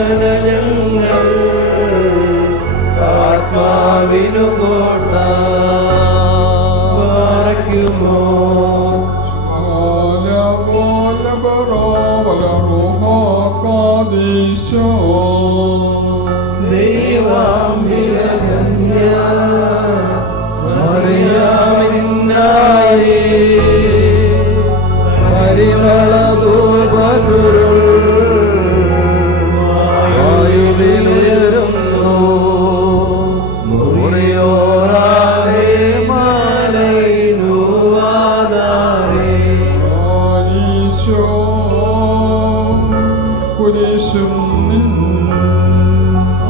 പ്രാർത്ഥന ഞങ്ങൾ ആത്മാവിനു കോട്ട പാറയ്ക്കുമോ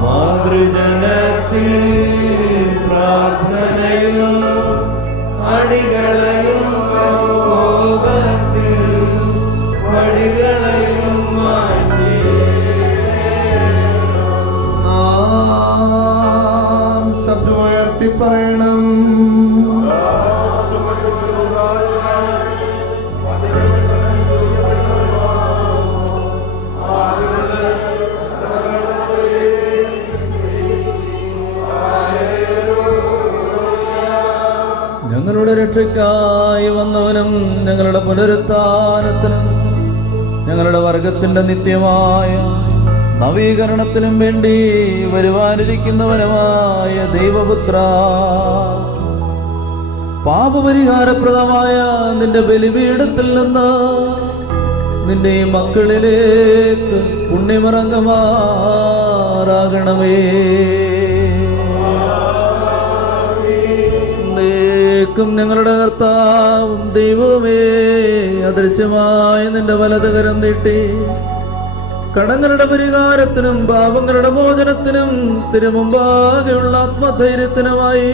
മാതൃജനത്തിൽ പ്രാർത്ഥനയും അടികളയും കോപത്തിൽ വടികളയും ശബ്ദമുയർത്തി പറയണം. ഞങ്ങളുടെ രക്ഷയ്ക്കായി വന്നവനും ഞങ്ങളുടെ പുനരുത്ഥാനത്തിനും ഞങ്ങളുടെ വർഗത്തിന്റെ നിത്യമായ നവീകരണത്തിനും വേണ്ടി വരുവാനിരിക്കുന്നവനുമായ ദൈവപുത്ര, പാപപരിഹാരപ്രദമായ നിന്റെ ബലിപീഠത്തിൽ നിന്ന് നിന്റെ മക്കളിലേക്ക് പുണ്യമിറങ്ങുമാറാകണമേ. ഞങ്ങളുടെ കർത്താവും ദൈവമേ, അദൃശ്യമായ നിന്റെ വലതുകരം നീട്ടി കടങ്ങളുടെ പരിഹാരത്തിനും പാപങ്ങളുടെ മോചനത്തിനും തിരുമുമ്പാകെയുള്ള ആത്മധൈര്യത്തിനുമായി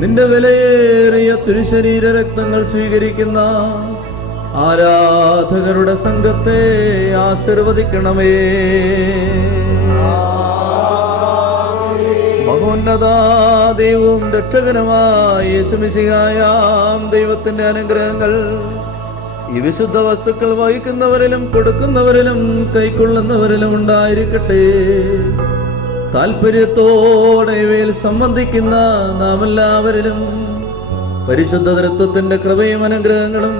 നിന്റെ വിലയേറിയ തിരുശരീര രക്തങ്ങൾ സ്വീകരിക്കുന്ന ആരാധകരുടെ സംഘത്തെ ആശീർവദിക്കണമേ. മഹോന്നതാദൈവവും രക്ഷകനുമായ യേശുമിശിഹായാം ദൈവത്തിന്റെ അനുഗ്രഹങ്ങൾ ഈ വിശുദ്ധ വസ്തുക്കൾ വഹിക്കുന്നവരിലും കൊടുക്കുന്നവരിലും കൈക്കൊള്ളുന്നവരിലും ഉണ്ടായിരിക്കട്ടെ. താല്പര്യത്തോടെ ഇവയിൽ സംബന്ധിക്കുന്ന നാം എല്ലാവരിലും പരിശുദ്ധ തൃത്വത്തിന്റെ കൃപയും അനുഗ്രഹങ്ങളും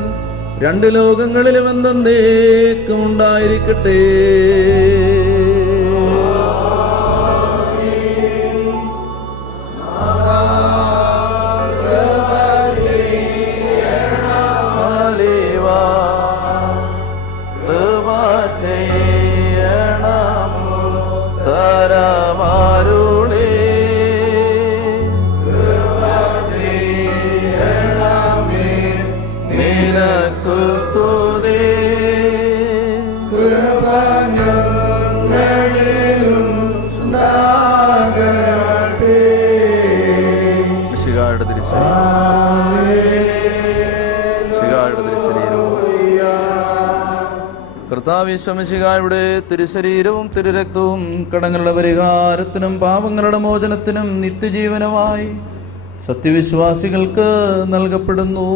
രണ്ട് ലോകങ്ങളിലും എന്നേക്കും ഉണ്ടായിരിക്കട്ടെ. കർത്താവിശ്വമിശിഹായുടെ തിരുശരീരവും തിരുരക്തവും കടങ്ങളുടെ പരിഹാരത്തിനും പാപങ്ങളുടെ മോചനത്തിനും നിത്യജീവനമായി സത്യവിശ്വാസികൾക്ക് നൽകപ്പെടുന്നു.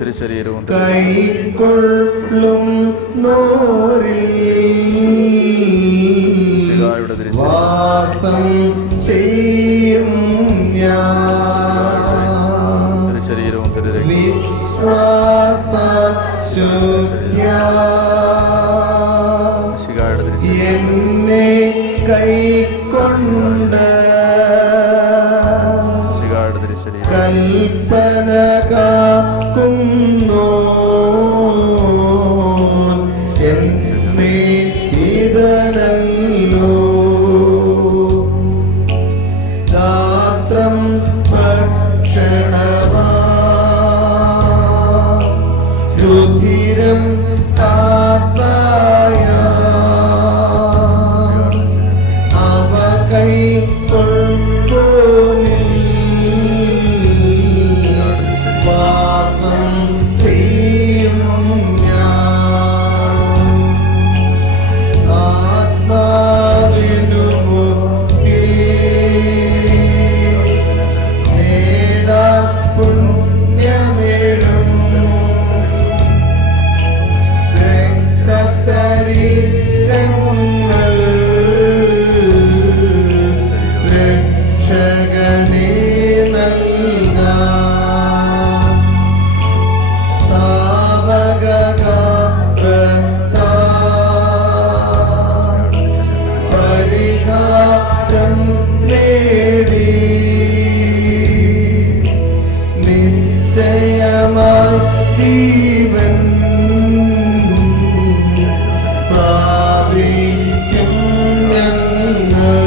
തിരുശരീരവും കൈക്കൊള്ളും വാസം ചെയ്യും ഞാൻ ശരീരവും വിശ്വാസ എന്നെ കൈക്കൊണ്ട് കൽപ്പന കാക്കുന്നു എൻ സ്നേഹിതനല്ലോ. ഗാത്രം ഭക്ഷണമാ രുധിരം ആസായ അവ കൈ പരിഹാരം നേടി നിശ്ചയമായി ജീവൻ പ്രാപിക്കും ഞങ്ങൾ.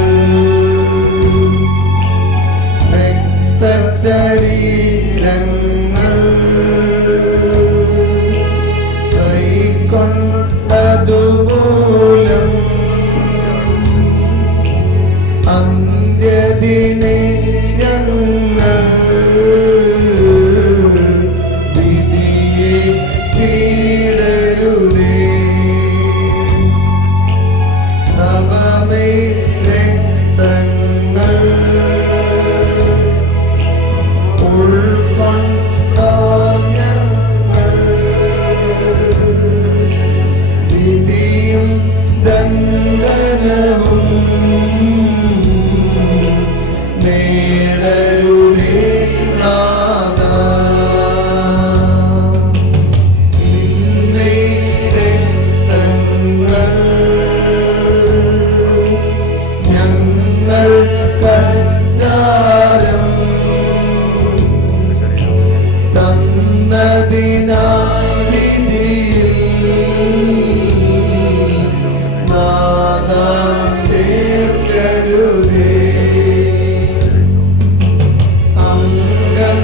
രക്തശരീരങ്ങൾ കൈക്കൊണ്ടതുമൂലം അന്ത്യദിനെ ഞങ്ങൾ വിധിയെ കീഴരുതേ. നവമേ രക്തങ്ങൾ ഉൾക്കൊണ്ടാർ ഞങ്ങൾ വിധിയും ദണ്ഡനവും നേടരുതേ നാഥാ. നിന്റെ രക്തങ്ങൾ ഞങ്ങൾ കച്ചാരം തന്നതിനാൽ വിധിയിൽ നാദം ചേർക്കരുതേ. അംഗം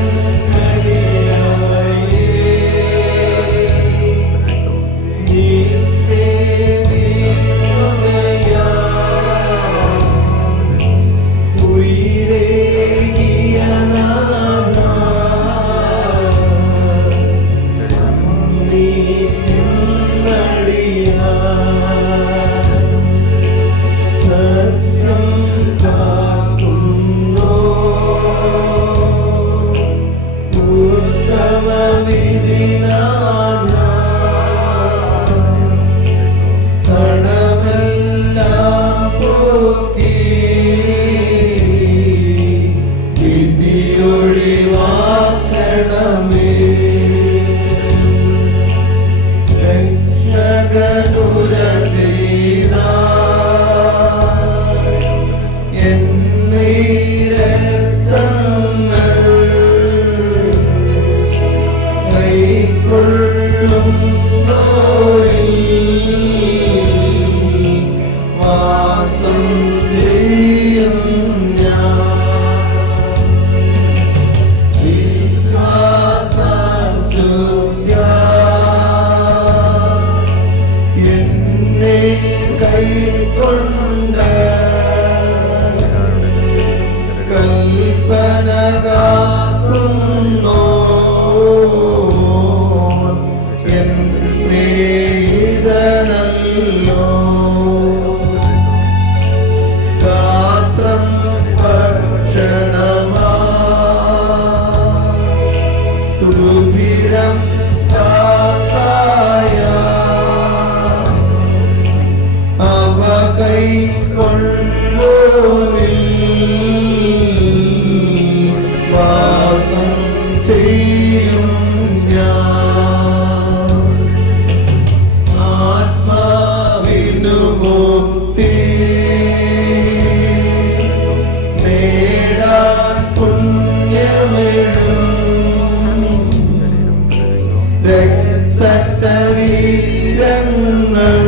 രക്തശരീരങ്ങൾ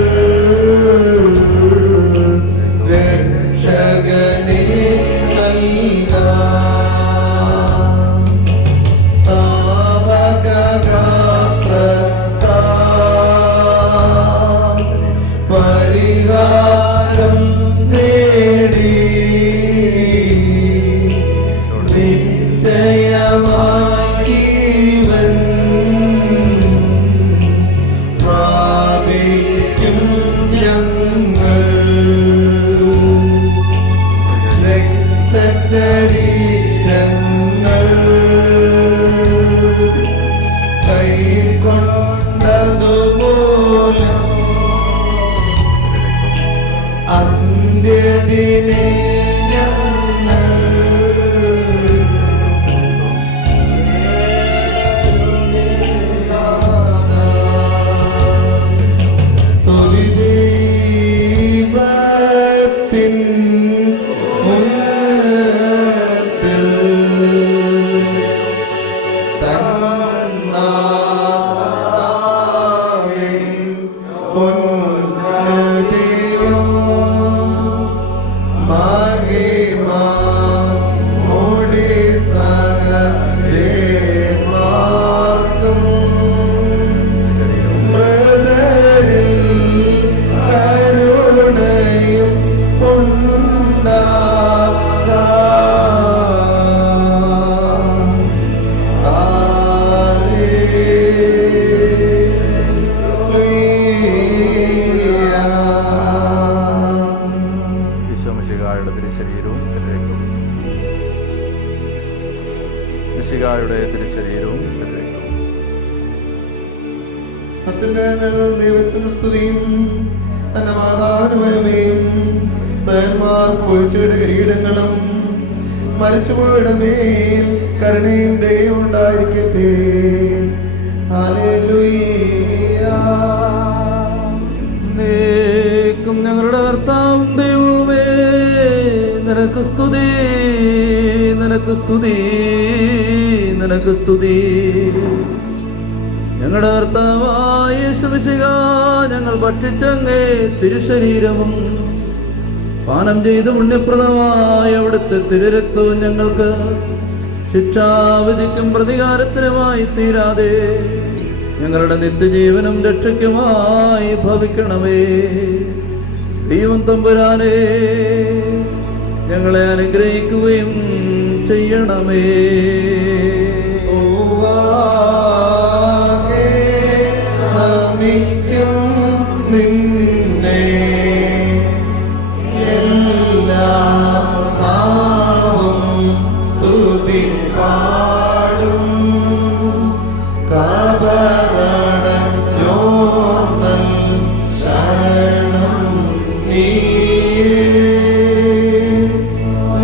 മിശിഹായുടെ തിരുശരീരവും തിരുരക്തവും. മിശിഹായുടെ തിരുശരീരവും തിരുരക്തവും. അത്യുന്നതങ്ങൾ ദൈവത്തിന് സ്തുതിയും തന്റെ മാതാവിന് മഹിമയും സഹന്മാർക്ക് ഒഴിച്ചിട്ട് കിരീടങ്ങളും മരിച്ചുപോയുടെ മേൽ കരുണയും ദയയും ഉണ്ടായിരിക്കട്ടെ. ഹല്ലേലൂയ. എന്നേക്കും ഞങ്ങളുടെ കർത്താവും ദൈവമേ, നിനക്ക് സ്തുതി, നിനക്ക് സ്തുതി, നിനക്ക് സ്തുതി. ഞങ്ങളുടെ കർത്താവായ യേശു മിശിഹാ, ഞങ്ങൾ ഭക്ഷിച്ചങ്ങേ തിരുശരീരവും പാനം ചെയ്ത് പുണ്യപ്രദമായ അവിടുത്തെ തിരുരക്തവും ഞങ്ങൾക്ക് ശിക്ഷാവിധിക്കും പ്രതികാരത്തിനുമായി തീരാതെ ഞങ്ങളുടെ നിത്യജീവനും രക്ഷയ്ക്കുമായി ഭവിക്കണമേ. ദൈവം തമ്പുരാനെ, ഞങ്ങളെ അനുഗ്രഹിക്കുകയും ചെയ്യണമേ. നമിക്കും നിന്നെ എല്ലാ നാവും സ്തുതി പാടും. കബറടൻ യോർന്നൽ ശരണം നീയേ.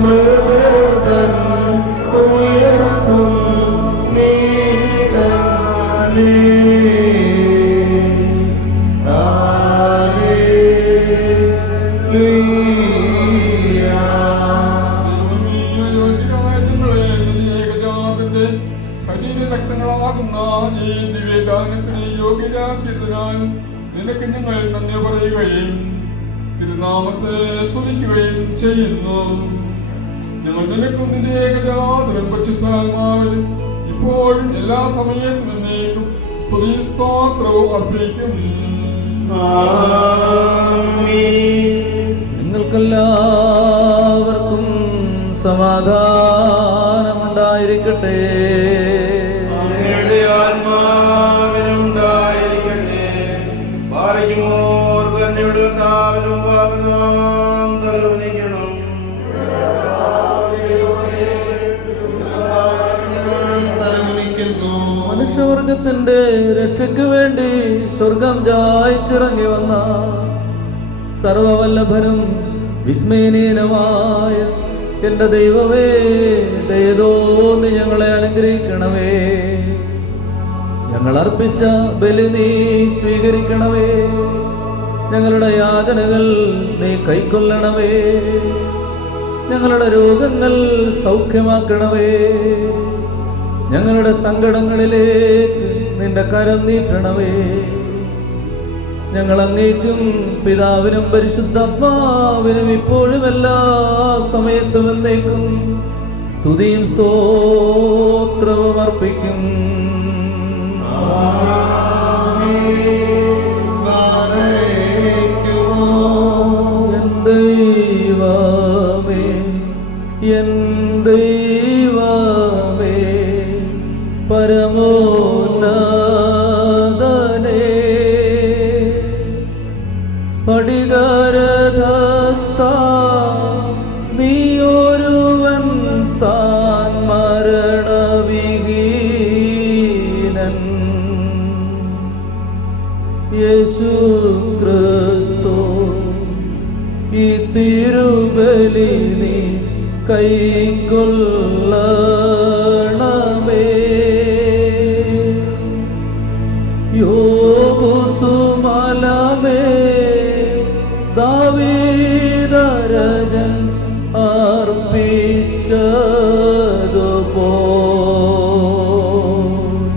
മൃതൻ ഉയർപ്പും നീ തന്നെ. നിനക്ക് ഞങ്ങൾ നന്ദി പറയുകയും തിരുനാമത്തെ സ്തുതിക്കുകയും ചെയ്യുന്നു. ഞങ്ങൾ നിനക്കും നിന്റെ ഏകജാതനും പരിശുദ്ധാത്മാവിലും ഇപ്പോഴും എല്ലാ സമയത്തും എന്നേക്കും സ്തുതി സ്തോത്രവും അർപ്പിക്കും. നിങ്ങൾക്കെല്ലാവർക്കും സമാധാനമുണ്ടായിരിക്കട്ടെ. ആത്മാവിനുണ്ടായിരിക്കട്ടെ. പാറയ്ക്കുമോർ കന്യയുടെ കർത്താവിനും വാഗ്ദാനം തലവനിക്കണം. തലവനിക്കുന്നു. മനുഷ്യവർഗത്തിന്റെ രക്ഷയ്ക്ക് വേണ്ടി സ്വർഗം ജായിച്ചിറങ്ങി വന്ന സർവവല്ലഭനും വിസ്മയനീയനുമായ എന്റെ ദൈവമേ, ദയതോന്നി ഞങ്ങളെ അനുഗ്രഹിക്കണമേ. ഞങ്ങൾ അർപ്പിച്ച ബലി നീ സ്വീകരിക്കണമേ. ഞങ്ങളുടെ യാതനകൾ നീ കൈക്കൊള്ളണമേ. ഞങ്ങളുടെ രോഗങ്ങൾ സൗഖ്യമാക്കണമേ. ഞങ്ങളുടെ സങ്കടങ്ങളിലേക്ക് നിന്റെ കരം നീട്ടണമേ. ഞങ്ങൾ അങ്ങേക്കും പിതാവിനും പരിശുദ്ധാത്മാവിനും ഇപ്പോഴും എല്ലാ സമയത്തും എന്നേക്കും സ്തുതിയും സ്തോത്രവും അർപ്പിക്കും. എൻ ദൈവമേ, എൻ ദൈവമേ, പരമോന്നതനേ, സ്ഫടികരധസ്ഥ നീയൊരുവൻ താൻ മരണവിഹീനൻ. യേശു ക്രിസ്തു ഈ തിരുബലി നീ കൈക്കൊള്ളണമേ. യോബുസുമലമേ ദാവീദരജൻ അർപ്പിച്ചതുപോ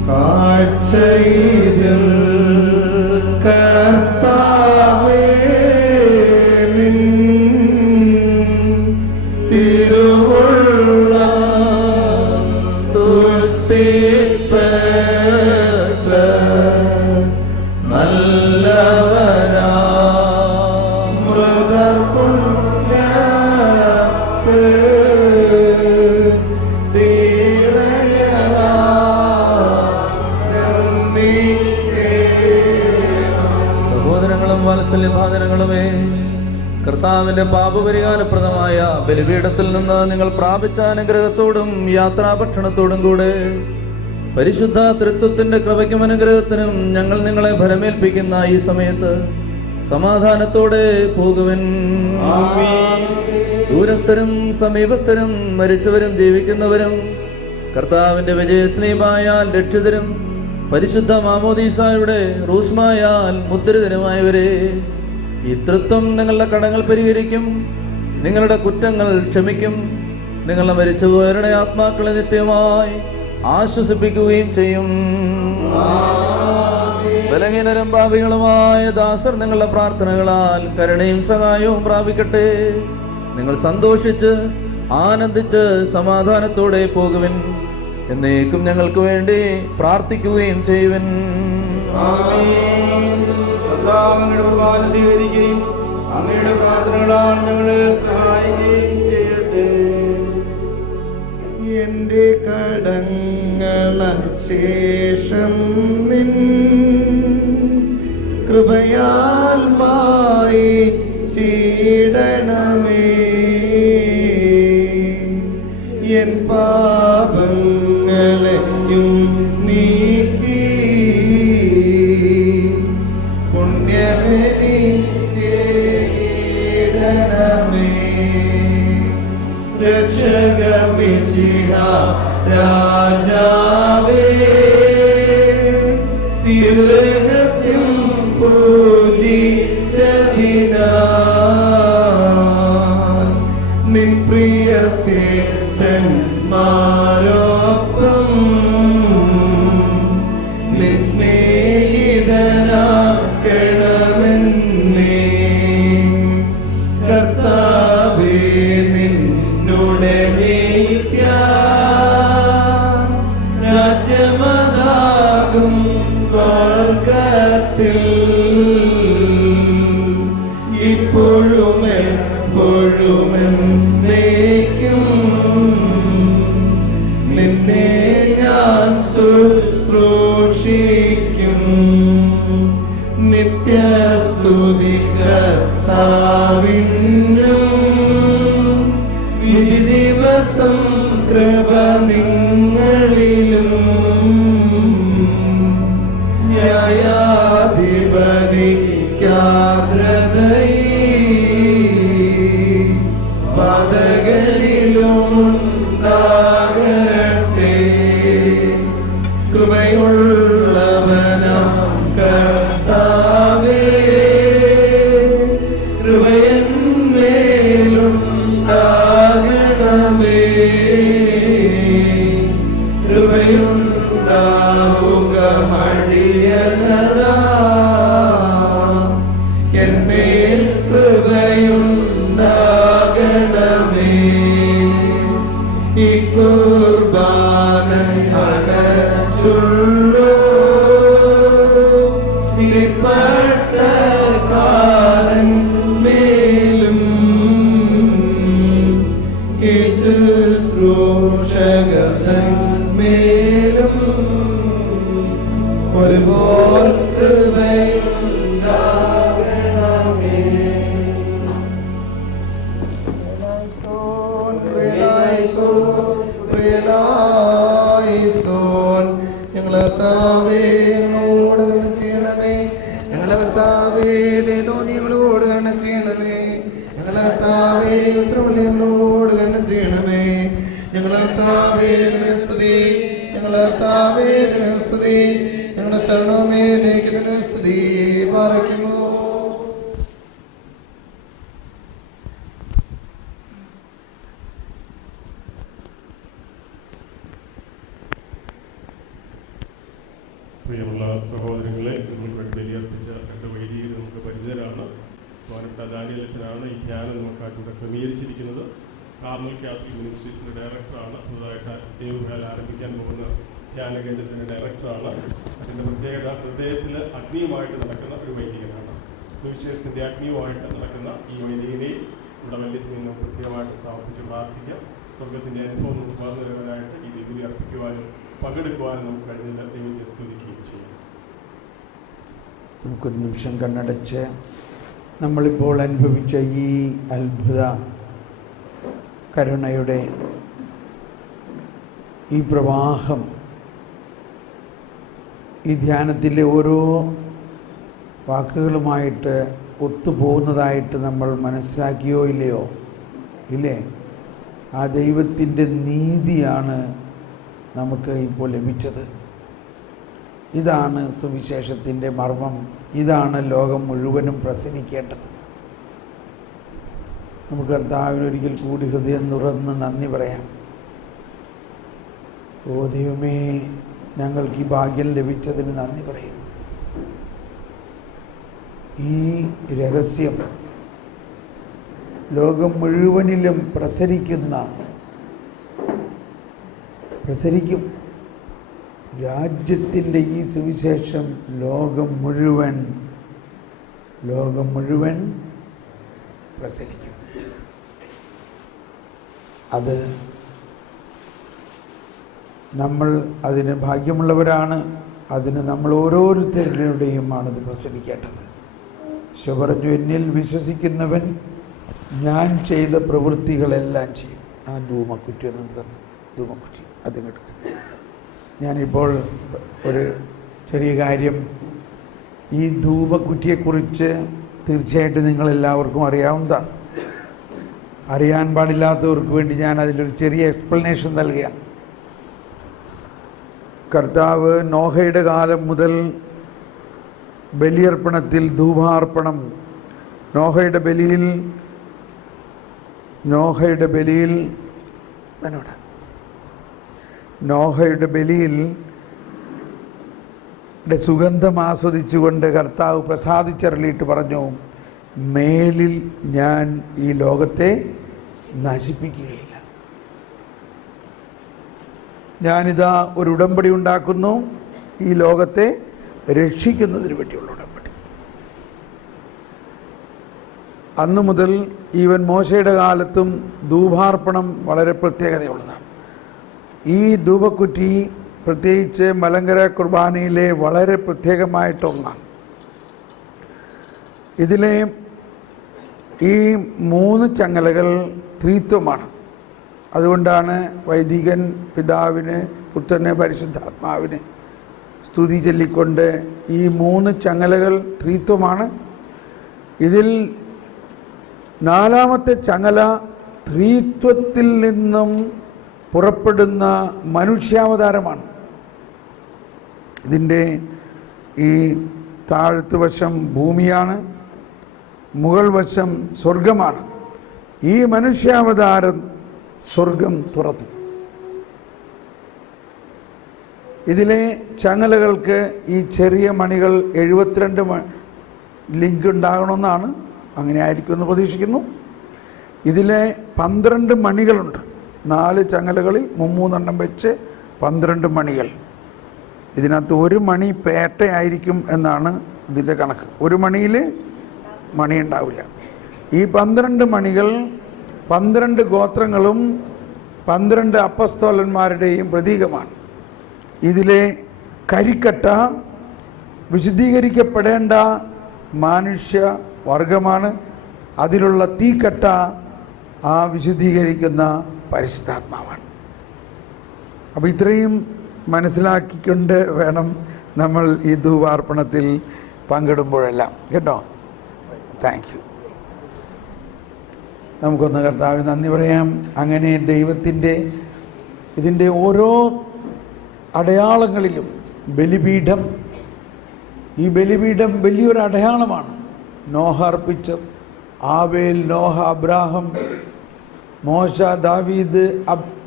കാഴ്ചയിൽ കർത്താവേ നിൻ തിരുവുള്ള തുഷ്ടിപ്പെട്ട നല്ലവരാ മൃദർ പുണ്യത്തെ തീരയരാ സഹോദരങ്ങളും വാത്സല്യഭാജനങ്ങളുമേ, കർത്താവിന്റെ പാപപരിഹാരപ്രദമായ ബലിപീഠത്തിൽ നിന്ന് നിങ്ങൾ പ്രാപിച്ച അനുഗ്രഹത്തോടും യാത്രാഭക്ഷണത്തോടും കൂടെ പരിശുദ്ധ തൃത്വത്തിന്റെ കൃപയ്ക്കും അനുഗ്രഹത്തിനും ഞങ്ങൾ നിങ്ങളെ ഭരമേൽപ്പിക്കുന്ന ഈ സമയത്ത് സമാധാനത്തോടെ പോകുവിൻ. ദൂരസ്ഥരും സമീപസ്ഥരും മരിച്ചവരും ജീവിക്കുന്നവരും കർത്താവിന്റെ വിജയസ്നേഹമായാൽ രക്ഷിതരും പരിശുദ്ധ മാമോദീസായുടെ റൂസ്മായാൽ മുദ്രിതരുമായവരെ, ഈ തൃത്വം നിങ്ങളുടെ കടങ്ങൾ പരിഹരിക്കും, നിങ്ങളുടെ കുറ്റങ്ങൾ ക്ഷമിക്കും, നിങ്ങളുടെ മരിച്ചുപോയവരുടെ ആത്മാക്കളെ നിത്യമായി ആശ്വസിപ്പിക്കുകയും ചെയ്യും. ബലഹീനരും പാപികളുമായ ദാസർ നിങ്ങളുടെ പ്രാർത്ഥനകളാൽ കരുണയും സഹായവും പ്രാപിക്കട്ടെ. നിങ്ങൾ സന്തോഷിച്ച് ആനന്ദിച്ച് സമാധാനത്തോടെ പോകുവിൻ. എന്നേക്കും ഞങ്ങൾക്ക് വേണ്ടി പ്രാർത്ഥിക്കുകയും ചെയ്യുവിൻ. സ്വീകരിക്കുകയും അങ്ങയുടെ പ്രാർത്ഥനകളാൽ ഞങ്ങളെ സഹായിക്കുകയും ചെയ്യട്ടെ. എന്റെ കടങ്ങള ശേഷം നിൻ കൃപയാൽ മായി ചീടണമേ. എൻ പാപങ്ങളെയും നീക്കി പുണ്യമെനിക്കേടണമേ. രക്ഷകമിശിഹ രാജാവേ, തിരുരഹസ്യം പൂജിച്ചതിനാൽ നിൻ പ്രിയ സ്നേഹിതന്മാരൊപ്പം നിൻ സ്നേഹിതനാക്കണമെന്നേ. കർത്താവേ, നിന്നുടെ നിത്യ രാജ്യമതാകും സ്വർഗത്തിൽ ഇപ്പോഴും എപ്പോഴും എന്നേക്കും നിന്നെ ഞാൻ ശുശ്രൂഷിക്കും. നിത്യസ്തുതി കർത്താവിനും വിധി ദിവസം കൃപ നിങ്ങളിലും ന്യായാധിപതിക്കാർദ്രതയിൽ പദകളിലുണ്ടാകട്ടെ. കൃപയുള്ളവനാം കർത്താവേ, കൃപയന്മേലുണ്ടാകണമേ. കൃപയുണ്ടാവുക മടിയനതാ, എന്മേൽ കൃപയുണ്ടാകണമേ. ഈ കുർബാനൻ അടച്ചുള്ളൂ പട്ടക്കാരൻ മേലും ശുശ്രൂഷകൻ മേലും ഒരുപോൽ കൃപയുണ്ടാകണമേ. ഞങ്ങളെ കർത്താവേ, ഞങ്ങളോട് കരുണ ചെയ്യണമേ. ഞങ്ങളെ കർത്താവേ, ദയതോന്നി ഞങ്ങളോട് കരുണ ചെയ്യണമേ. ഞങ്ങളെ കർത്താവേ, ഉത്തരവുള്ള ഞങ്ങളോട് കരുണ ചെയ്യണമേ. ഞങ്ങളെ കർത്താവേ, നിനക്ക് സ്തുതി. ഞങ്ങളെ കർത്താവേ, നിനക്ക് സ്തുതി. ഞങ്ങളുടെ ശരണമേ, നിനക്ക് സ്തുതി. പാറയ്ക്കുമോ പ്രിയമുള്ള സഹോദരങ്ങളെ, നിങ്ങൾക്ക് വേണ്ടി ബലിയർപ്പിച്ച രണ്ട് വൈദികർ നമുക്ക് പരിചയരാണ്. ബഹുമാനപ്പെട്ട ദാനിയേൽ അച്ഛനാണ് ഈ ധ്യാനം നമുക്കായിട്ട് ഇവിടെ ക്രമീകരിച്ചിരിക്കുന്നത്. കാർമൽ കാത്തലിക് മിനിസ്ട്രീസിൻ്റെ ഡയറക്ടറാണ്. പുതുതായിട്ട് ദേവുകാൽ ആരംഭിക്കാൻ പോകുന്ന ധ്യാന കേന്ദ്രത്തിൻ്റെ ഡയറക്ടറാണ്. അതിൻ്റെ പ്രത്യേകത, ഹൃദയത്തിൽ അഗ്നിയുമായിട്ട് നടക്കുന്ന ഒരു വൈദികനാണ്. സുവിശേഷത്തിൻ്റെ അഗ്നിയുമായിട്ട് നടക്കുന്ന ഈ വൈദികനെയും ഇവിടെ വല്ലിച്ച് നിങ്ങൾ പ്രത്യേകമായിട്ട് സമർപ്പിച്ച് പ്രാർത്ഥിക്കാം. സ്വർഗത്തിൻ്റെ അനുഭവം നമുക്ക് പകർന്നു തരുവാനായിട്ട് ഈ ബലി അർപ്പിക്കുവാനും പങ്കെടുക്കുവാനും നമുക്ക് കഴിഞ്ഞ ദൈവത്തെ സ്തുതിക്കുകയും ചെയ്യും. നമുക്കൊരു നിമിഷം കണ്ണടച്ച് നമ്മളിപ്പോൾ അനുഭവിച്ച ഈ അത്ഭുത കരുണയുടെ ഈ പ്രവാഹം, ഈ ധ്യാനത്തിലെ ഓരോ വാക്കുകളുമായിട്ട് ഒത്തുപോകുന്നതായിട്ട് നമ്മൾ മനസ്സിലാക്കിയോ ഇല്ലയോ? ഇല്ലേ? ആ ദൈവത്തിൻ്റെ നീതിയാണ് നമുക്ക് ഇപ്പോൾ ലഭിച്ചത്. ഇതാണ് സുവിശേഷത്തിൻ്റെ മർമ്മം. ഇതാണ് ലോകം മുഴുവനും പ്രസംഗിക്കേണ്ടത്. നമുക്ക് കർത്താവിനൊരിക്കൽ കൂടി ഹൃദയം തുറന്ന് നന്ദി പറയാം. ഓ ദൈവമേ, ഞങ്ങൾക്ക് ഈ ഭാഗ്യം ലഭിച്ചതിന് നന്ദി പറയുന്നു. ഈ രഹസ്യം ലോകം മുഴുവനിലും പ്രസരിക്കും. രാജ്യത്തിൻ്റെ ഈ സുവിശേഷം ലോകം മുഴുവൻ പ്രസരിക്കും. അത് നമ്മൾ അതിന് ഭാഗ്യമുള്ളവരാണ്. അതിന് നമ്മൾ ഓരോരുത്തരുടെയുമാണത് പ്രസരിക്കേണ്ടത്. ഈശോ പറഞ്ഞു, എന്നിൽ വിശ്വസിക്കുന്നവൻ ഞാൻ ചെയ്ത പ്രവൃത്തികളെല്ലാം ചെയ്യും. ആ ധൂമക്കുറ്റി ഒന്നും തന്നെ, ധൂമക്കുറ്റി അതിങ്ങോട്ട്. ഞാനിപ്പോൾ ഒരു ചെറിയ കാര്യം, ഈ ധൂപക്കുറ്റിയെക്കുറിച്ച് തീർച്ചയായിട്ടും നിങ്ങളെല്ലാവർക്കും അറിയാവുന്നതാണ്. അറിയാൻ പാടില്ലാത്തവർക്ക് വേണ്ടി ഞാൻ അതിലൊരു ചെറിയ എക്സ്പ്ലനേഷൻ നൽകുകയാണ്. കർത്താവ് നോഹയുടെ കാലം മുതൽ ബലിയർപ്പണത്തിൽ ധൂപാർപ്പണം, നോഹയുടെ ബലിയിൽ സുഗന്ധം ആസ്വദിച്ചുകൊണ്ട് കർത്താവ് പ്രസാദിച്ചരളിയിട്ട് പറഞ്ഞു, മേലിൽ ഞാൻ ഈ ലോകത്തെ നശിപ്പിക്കുകയില്ല. ഞാനിതാ ഒരു ഉടമ്പടി ഉണ്ടാക്കുന്നു, ഈ ലോകത്തെ രക്ഷിക്കുന്നതിന് വേണ്ടിയുള്ള ഉടമ്പടി. അന്നു മുതൽ ഈവൻ മോശയുടെ കാലത്തും ധൂപാർപ്പണം വളരെ പ്രത്യേകതയുള്ളതാണ്. ഈ ധൂപക്കുറ്റി പ്രത്യേകിച്ച് മലങ്കര കുർബാനയിലെ വളരെ പ്രത്യേകമായിട്ടൊന്നാണ്. ഇതിലെ ഈ 3 ചങ്ങലകൾ ത്രിത്വമാണ്. അതുകൊണ്ടാണ് വൈദികൻ പിതാവിന്, പുത്രന്, പരിശുദ്ധാത്മാവിന് സ്തുതി ചൊല്ലിക്കൊണ്ട് ഈ 3 ചങ്ങലകൾ ത്രിത്വമാണ്. ഇതിൽ 4ാമത്തെ ചങ്ങല ത്രിത്വത്തിൽ നിന്നും പുറപ്പെടുന്ന മനുഷ്യാവതാരമാണ്. ഇതിൻ്റെ ഈ താഴത്ത് വശം ഭൂമിയാണ്, മുകൾ വശം സ്വർഗമാണ്. ഈ മനുഷ്യാവതാരം സ്വർഗം തുറന്നു. ഇതിലെ ചങ്ങലകൾക്ക് ഈ ചെറിയ മണികൾ 72 ലിങ്ക് ഉണ്ടാകണമെന്നാണ്. അങ്ങനെ ആയിരിക്കുമെന്ന് പ്രതീക്ഷിക്കുന്നു. ഇതിലെ 12 മണികളുണ്ട്. 4 ചങ്ങലകളിൽ 3 വെച്ച് 12 മണികൾ. ഇതിനകത്ത് 1 മണി പേട്ടയായിരിക്കും എന്നാണ് ഇതിൻ്റെ കണക്ക്. 1 മണിയിൽ മണി ഉണ്ടാവില്ല. ഈ 12 മണികൾ 12 ഗോത്രങ്ങളും 12 അപ്പസ്തോലന്മാരുടെയും പ്രതീകമാണ്. ഇതിലെ കരിക്കട്ട വിശുദ്ധീകരിക്കപ്പെടേണ്ട മനുഷ്യ വർഗമാണ്. അതിലുള്ള തീക്കട്ട ആ വിശുദ്ധീകരിക്കുന്ന പരിശുദ്ധാത്മാവാണ്. അപ്പോൾ ഇത്രയും മനസ്സിലാക്കിക്കൊണ്ട് വേണം നമ്മൾ ഈ ധൂപാർപ്പണത്തിൽ പങ്കിടുമ്പോഴെല്ലാം. കേട്ടോ? Thank you. നമുക്കൊന്ന് കർത്താവിന് നന്ദി പറയാം. അങ്ങനെ ദൈവത്തിൻ്റെ ഇതിൻ്റെ ഓരോ അടയാളങ്ങളിലും ബലിപീഠം, ഈ ബലിപീഠം വലിയൊരു അടയാളമാണ്. നോഹ അർപ്പിച്ച, ആബേൽ, നോഹ, അബ്രാഹം, മോശ, ദാവീദ്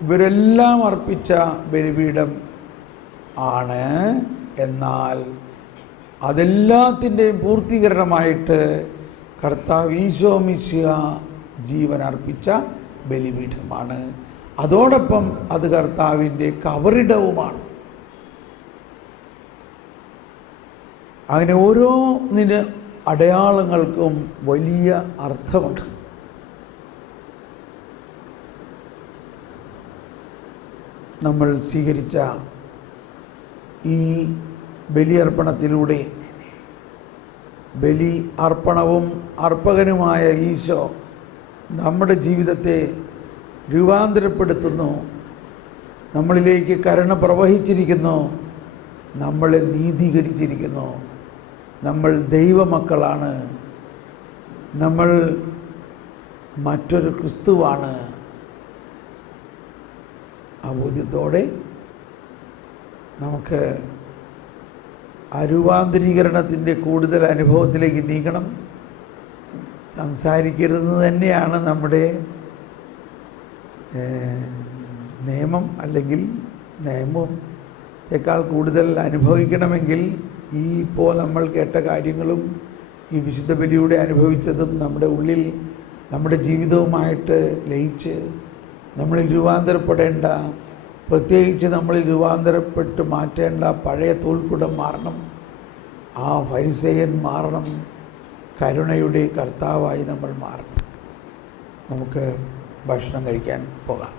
ഇവരെല്ലാം അർപ്പിച്ച ബലിപീഠം ആണ്. എന്നാൽ അതെല്ലാത്തിൻ്റെയും പൂർത്തീകരണമായിട്ട് കർത്താവ് ഈശോ മിശിഹ ജീവൻ അർപ്പിച്ച ബലിപീഠമാണ്. അതോടൊപ്പം അത് കർത്താവിൻ്റെ കബറിടവുമാണ്. അങ്ങനെ ഓരോന്നിന് അടയാളങ്ങൾക്കും വലിയ അർത്ഥമുണ്ട്. നമ്മൾ സ്വീകരിച്ച ഈ ബലിയർപ്പണത്തിലൂടെ ബലി അർപ്പണവും അർപ്പകനുമായ ഈശോ നമ്മുടെ ജീവിതത്തെ രൂപാന്തരപ്പെടുത്തുന്നു, നമ്മളിലേക്ക് കരുണ പ്രവഹിച്ചിരിക്കുന്നു, നമ്മളെ നീതീകരിച്ചിരിക്കുന്നു. നമ്മൾ ദൈവമക്കളാണ്, നമ്മൾ മറ്റൊരു ക്രിസ്തുവാണ്. ആ ബോധ്യത്തോടെ നമുക്ക് ആ രൂപാന്തരീകരണത്തിൻ്റെ കൂടുതൽ അനുഭവത്തിലേക്ക് നീങ്ങണം. സംസാരിക്കരുത് തന്നെയാണ് നമ്മുടെ നിയമം. അല്ലെങ്കിൽ നിയമത്തെക്കാൾ കൂടുതൽ അനുഭവിക്കണമെങ്കിൽ ഇപ്പോൾ നമ്മൾ കേട്ട കാര്യങ്ങളും ഈ വിശുദ്ധ ബലിയുടെ അനുഭവിച്ചതും നമ്മുടെ ഉള്ളിൽ നമ്മുടെ ജീവിതവുമായിട്ട് ലയിച്ച് നമ്മളിൽ രൂപാന്തരപ്പെടേണ്ട, പ്രത്യേകിച്ച് നമ്മളിൽ രൂപാന്തരപ്പെട്ട് മാറ്റേണ്ട പഴയ തോൽക്കുടം മാറണം. ആ ഫരിസേയൻ മാറണം. കരുണയുടെ കർത്താവായി നമ്മൾ മാറണം. നമുക്ക് ഭക്ഷണം കഴിക്കാൻ പോകാം.